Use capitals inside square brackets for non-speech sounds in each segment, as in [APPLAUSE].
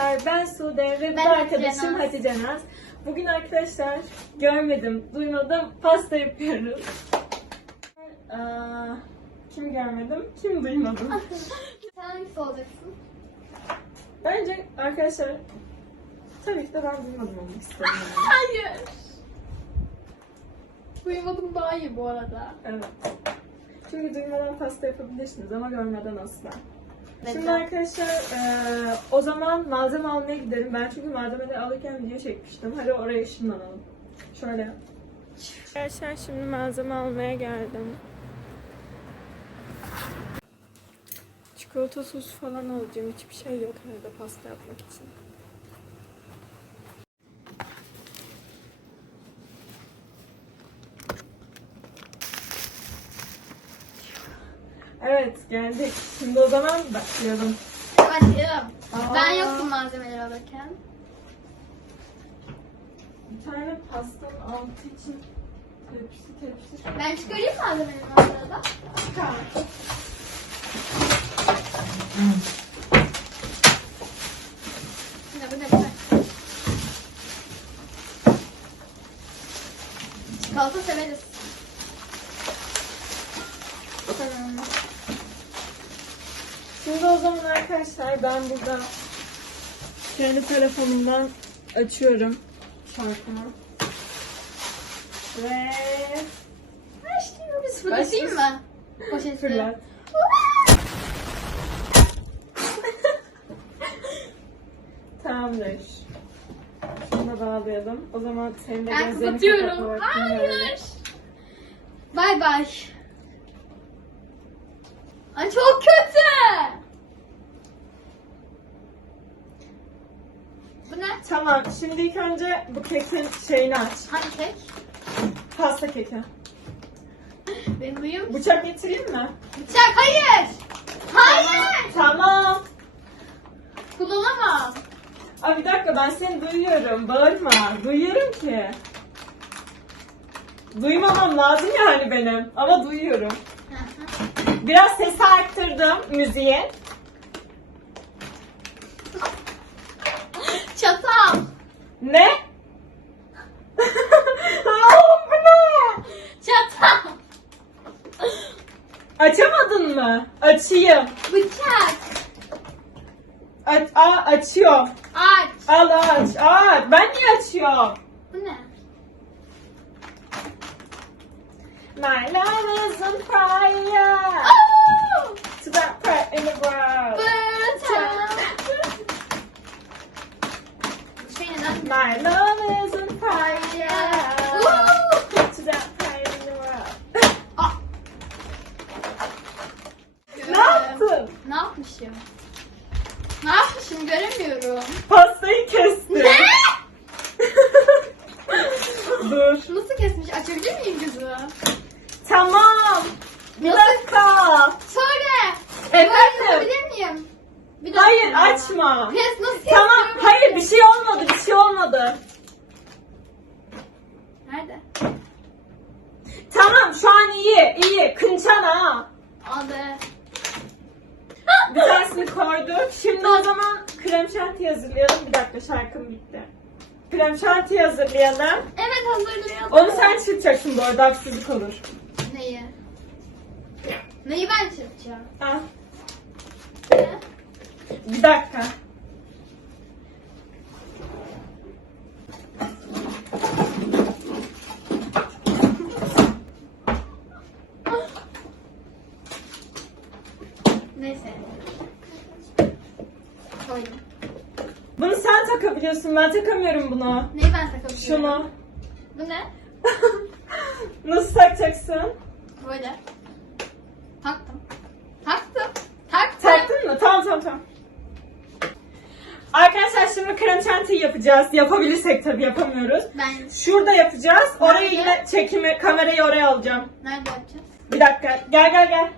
arkadaşlar ben Sude ve bu Ben arkadaşım Hatice Naz. Bugün arkadaşlar görmedim, duymadım pasta yapıyoruz. Aa, kim görmedim, kim duymadım. [LAUGHS] Sen hangisi olacaksın? Bence arkadaşlar tabii ki de ben duymadım olmak istedim. [LAUGHS] Hayır. Duymadım daha iyi bu arada. Evet. Çünkü duymadan pasta yapabilirsiniz ama görmeden asla. Şimdi arkadaşlar eee, o zaman malzeme almaya gidelim. Ben çünkü malzemeleri alırken video çekmiştim. Hadi oraya ışınlanalım. Şöyle yap. Arkadaşlar şimdi malzeme almaya geldim. Çikolata sos falan alacağım. Hiçbir şey yok evde pasta yapmak için. Evet geldik. Şimdi o zaman başlayalım. Başlayalım. Aa. Ben yoktum malzemeleri alırken. Bir tane pastanın altı için tepsi tepsi. Ben çıkarayım malzemeleri o sırada. Tamam. Ne bu ne bu? Çikolata severiz. Tamam. Şimdi o zaman arkadaşlar ben burada kendi telefonumdan açıyorum şarkımı. Ve Başlayalım biz fırlatayım mı? Poşeti. fırlat. [LAUGHS] Tamamdır. Şunu da bağlayalım. O zaman senin de Ben gözlerini kapatıyorum. kapatma vaktin geldi. Hayır. Bay bay. Ay çok kötü. Bu ne? Tamam. Şimdi ilk önce bu kekin şeyini aç. Hangi kek? Pasta keki. Benim buyum. Bıçak getireyim mi? Bıçak hayır. Hayır. Tamam. Kullanamam. Aa, bir dakika ben seni duyuyorum. Bağırma. Duyuyorum ki. Duymamam lazım yani benim. Ama duyuyorum. Biraz sesi arttırdım müziğe. Çatal. Ne? [LAUGHS] Oğlum bu ne? Çatal. Açamadın mı? Açayım. Bıçak. Aç, aa, açıyorum. Aç. Al aç. Aa, ben niye açıyorum? Bu ne? My love is on fire. Oh! To that in the world. Bıçak. Şey neden? My love is on fire. Woo! To that part in the world. Ah. ne yaptın? Ne yapmışım? Ne yapmışım göremiyorum. Pastayı kestin. Ne? [LAUGHS] Dur. Nasıl kesmiş? Açabilir miyim gözü? Tamam. Bir Nasıl? dakika. Söyle. Efendim? Böyle yapabilir miyim? Bir dakika. Hayır açma. Kes nasıl Tamam. kesiyorum? Hayır bir şey olmadı. Bir şey olmadı. Nerede? Tamam şu an iyi. iyi. Kınçan ha. Bir tanesini koyduk. Şimdi o zaman krem şanti hazırlayalım. Bir dakika şarkım bitti. Krem şanti hazırlayalım. Evet hazırlayalım. Onu sen çırpacaksın bu arada haksızlık olur. Neyi? Neyi ben çırpacağım? Ah, Ne? Bir dakika. Neyse. Koydum. Bunu sen takabiliyorsun. Ben takamıyorum bunu. Neyi ben takabiliyorum? Şunu. Bu ne? [LAUGHS] Nasıl takacaksın? Böyle. Taktım. Taktım. Taktım. Taktın mı? Tamam tamam tamam. Arkadaşlar şimdi krem yapacağız. Yapabilirsek tabii yapamıyoruz. Ben Şurada yapacağız. Orayı Nerede? yine çekimi, kamerayı oraya alacağım. nerede yapacağız? Bir dakika. Gel gel gel.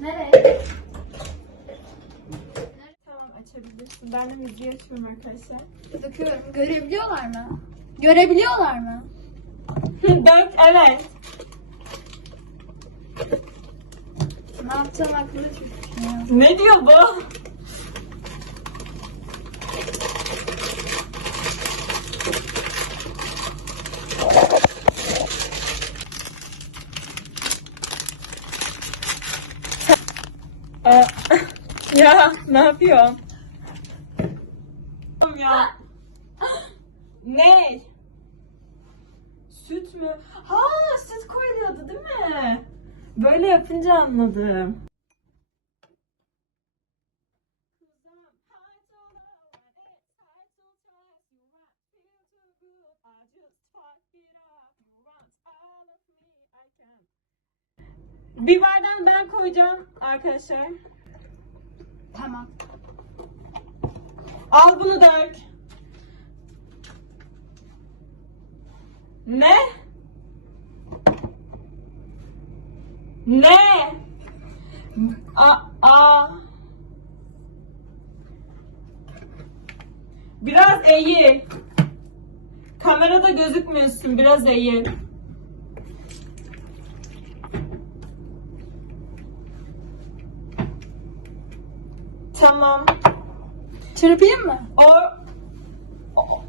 Nereye? Tamam açabilirsin. Ben de müziği açıyorum arkadaşlar. Döküyorum. Görebiliyorlar mı? Görebiliyorlar mı? Dök evet. Ne yapacağım hakkında çok düşünüyorum. Ne diyor bu? Ne yapıyorsun? ya. ne? Süt mü? Ha süt koyuluyordu değil mi? Böyle yapınca anladım. Biberden ben koyacağım arkadaşlar. Tamam. Al bunu dök. Ne? Ne? A, a. Biraz eğil. Kamerada gözükmüyorsun. Biraz eğil. Tamam. Çırpayım mı? O o,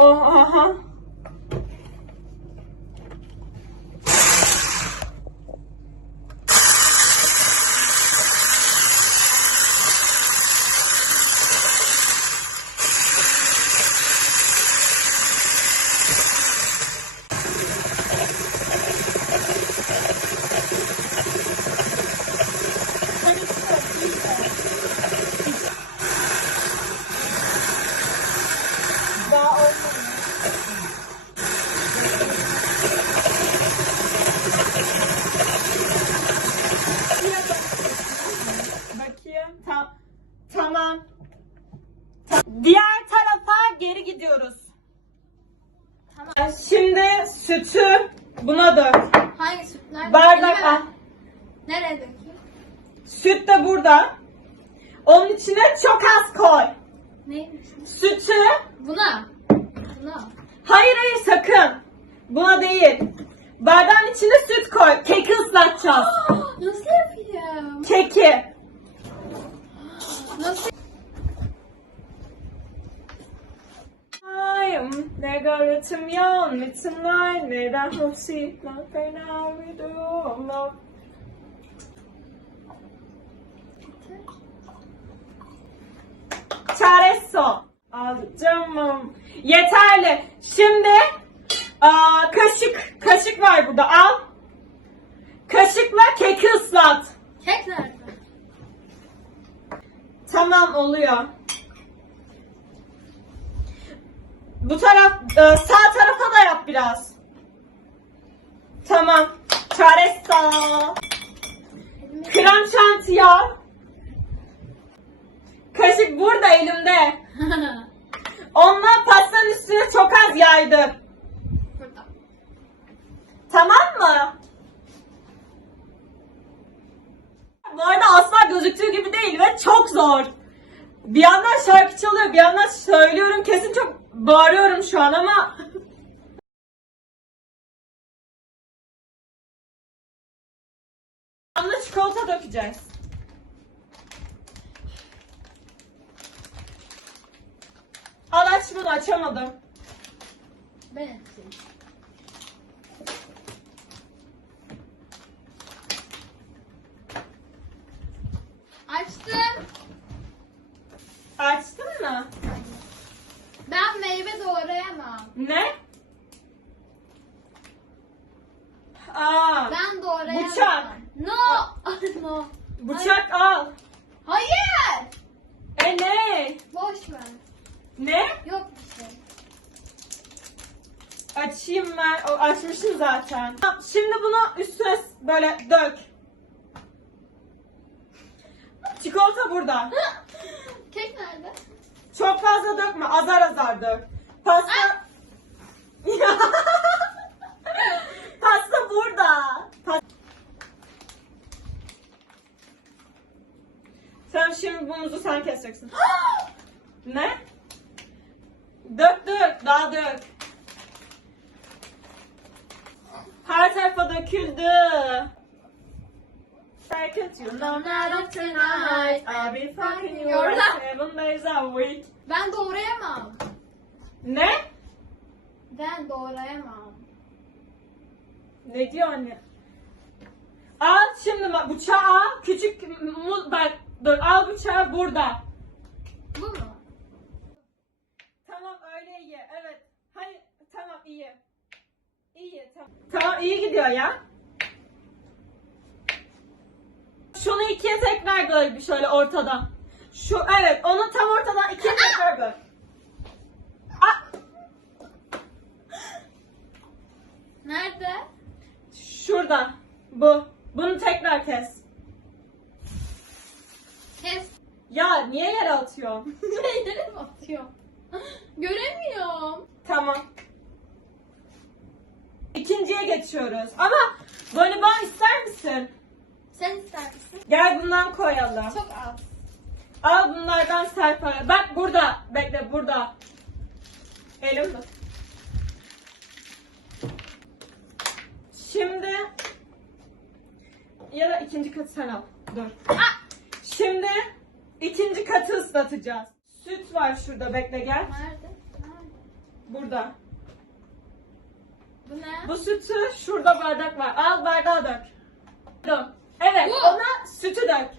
o aha. Daha olmadı. Bakayım. Ta- tamam. Ta- Diğer tarafa geri gidiyoruz. Tamam. Şimdi sütü dök. Hangi süt? Nerede? Bardak al. ver. Nereye dökeyim? Süt de burada. Onun içine çok az koy. Neymiş? Sütü. Buna. Buna. Hayır hayır sakın. Buna değil. Bardağın içine süt koy. Keki ıslatacağız. [GASPS] Nasıl yapayım? Keki. Nasıl? Ay, 내가 외치면 미친 날 내가 혹시 나 위도 뭐 잘했어. Aldım. Yeterli. Şimdi aa, kaşık kaşık var burada. Al. Kaşıkla keki ıslat. Kek nerede? Tamam oluyor. Bu taraf e, sağ tarafa da yap biraz. Tamam. Çaresa. Elime Krem şanti al. Kaşık burada elimde. Onunla pastanın üstüne çok az yaydım. Burada. Tamam mı? Bu arada asla gözüktüğü gibi değil ve çok zor. Bir yandan şarkı çalıyor, bir yandan söylüyorum. Kesin çok bağırıyorum şu an ama... Yanına çikolata dökeceğiz. Al aç bunu açamadım. Ben yapayım. Açtım. Açtın mı? Ben meyve doğrayamam. Ne? Aa, Ben doğrayamam. Bıçak. No. [LAUGHS] no. bıçak al. Hayır. E ne? Boş ver. Ne? Yok bir şey. Açayım ben. O, açmışım zaten. Tamam, Şimdi bunu üstüne böyle dök. Çikolata burada. [LAUGHS] Kek nerede? Çok fazla dökme. Azar azar dök. Pasta... [LAUGHS] Pasta burada. Sen şimdi bu muzu sen keseceksin. [GASPS] ne? Dök dök. Daha dök. Her tarafa döküldü. Second, you know that tonight I'll be fucking you Yorla. Seven days a week. Ben doğrayamam. Ne? Ben doğrayamam. Ne diyor anne? Al şimdi bak bıçağı al. Küçük mu bak Dur al bıçağı burada. Bu mu? Tamam öyle iyi. Evet. Hayır tamam iyi. İyi tamam. Tamam iyi gidiyor ya. Şunu ikiye tekrar böl bir şöyle ortadan. Şu evet onu tam ortadan ikiye tekrar böl. Nerede? şurada. Bu. Bunu tekrar kes. Kes. Ya niye yere atıyorsun? [LAUGHS] Nereye mi atıyor? [GASPS] Göremiyorum. Tamam. İkinciye geçiyoruz. Ama bonibon ister misin? Sen ister misin? Gel bundan koyalım. Çok az. Al bunlardan serpara. Bak burada. Bekle burada. Elim mi? Şimdi ya da ikinci katı sen al. Dur. Şimdi ikinci katı ıslatacağız. Süt var şurada. Bekle gel. Nerede? Nerede? Burada. Bu ne? Bu sütü şurada bardak var. Al bardağı dök. Dök. Evet Bu. ona sütü dök.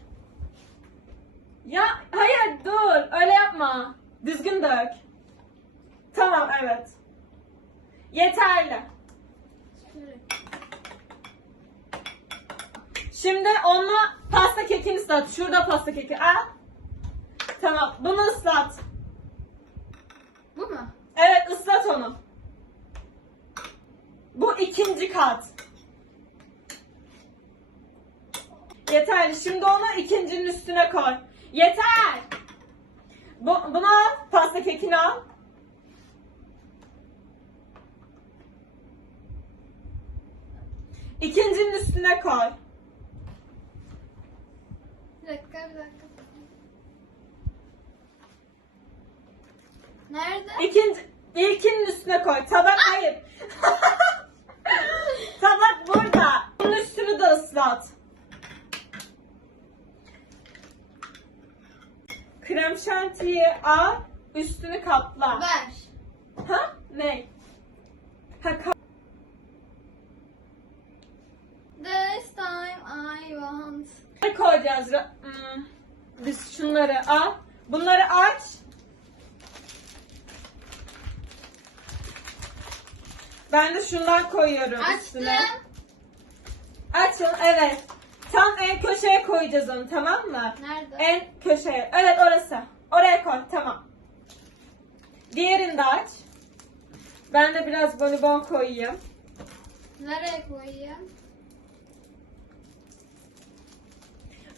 Ya hayır dur öyle yapma. Düzgün dök. Tamam evet. Yeterli. Şimdi onunla pasta kekini ıslat. Şurada pasta keki al. Tamam bunu ıslat. Bu mu? Evet ıslat onu. Bu ikinci kat. Yeterli. Şimdi onu ikincinin üstüne koy. Yeter. Bu, bunu al. Pasta kekini al. İkincinin üstüne koy. Bir dakika bir dakika. Nerede? İkinci, ilkinin üstüne koy. Tabak hayır. [LAUGHS] Tabak burada. Bunun üstünü de ıslat. Krem şantiyi al, üstünü kapla. Ver. Ha? Ne? Ha, ka- This time I want. ne koyacağız? Ra- Hmm, Biz şunları al. Bunları aç. Ben de şundan koyuyorum Açtım. üstüne. Açın evet. Tam en köşeye koyacağız onu tamam mı? Nerede? En köşeye. Evet orası. Oraya koy tamam. Diğerini de aç. Ben de biraz bonibon koyayım. Nereye koyayım?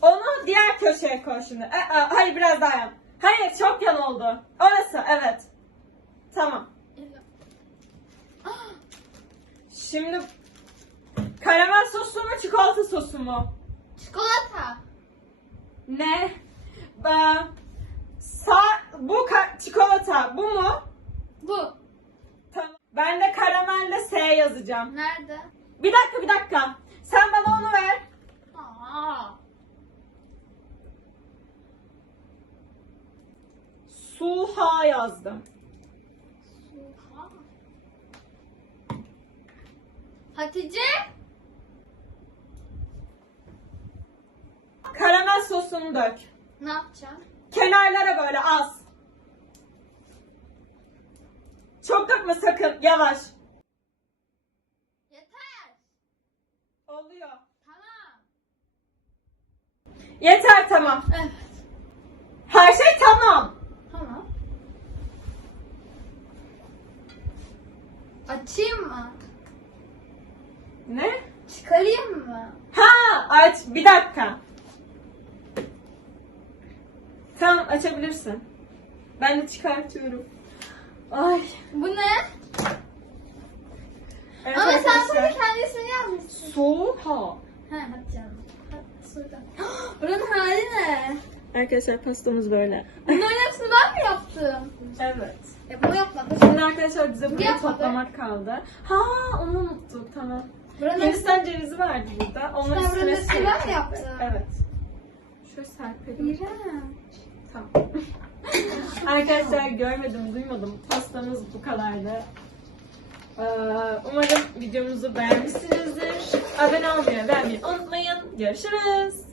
Onu diğer köşeye koy şimdi. E, e, hayır biraz daha yan. Hayır çok yan oldu. Orası evet. Tamam. Şimdi karamel soslu mu çikolata sosu mu? Çikolata. Ne? Ee, sağ, bu ka- çikolata bu mu? Bu. Tamam. Ben de karamelle S yazacağım. Nerede? Bir dakika bir dakika. Sen bana onu ver. Aa. Suha yazdım. Suha. Hatice. Karamel sosunu dök. Ne yapacağım? Kenarlara böyle az. Çok dökme sakın. Yavaş. Yeter. Oluyor. Tamam. Yeter tamam. Evet. Her şey tamam. Tamam. Açayım mı? Ne? Çıkarayım mı? Ha aç bir dakika. Tamam açabilirsin. Ben de çıkartıyorum. Ay. Bu ne? Evet Ama sen arkadaşlar. sadece kendi ismini yazmışsın. Suha. He hadi canım. Hadi Suda. [GASPS] Buranın hali ne? Arkadaşlar pastamız böyle. Bunların hepsini ben mi yaptım? Evet. Ya bunu yapmadım. Şimdi arkadaşlar bize burayı yapmadık. toplamak kaldı. Ha onu unuttuk tamam. Buranın hepsini Hindistan cevizi vardı burada. Onun Sen buranın üstüne hepsini ben mi yaptım? Evet. Şöyle serpelim. İğrenç. Tamam. [LAUGHS] Arkadaşlar görmedim, duymadım. Pastamız bu kadardı. Ee, umarım videomuzu beğenmişsinizdir. Abone olmayı, beğenmeyi unutmayın. Görüşürüz.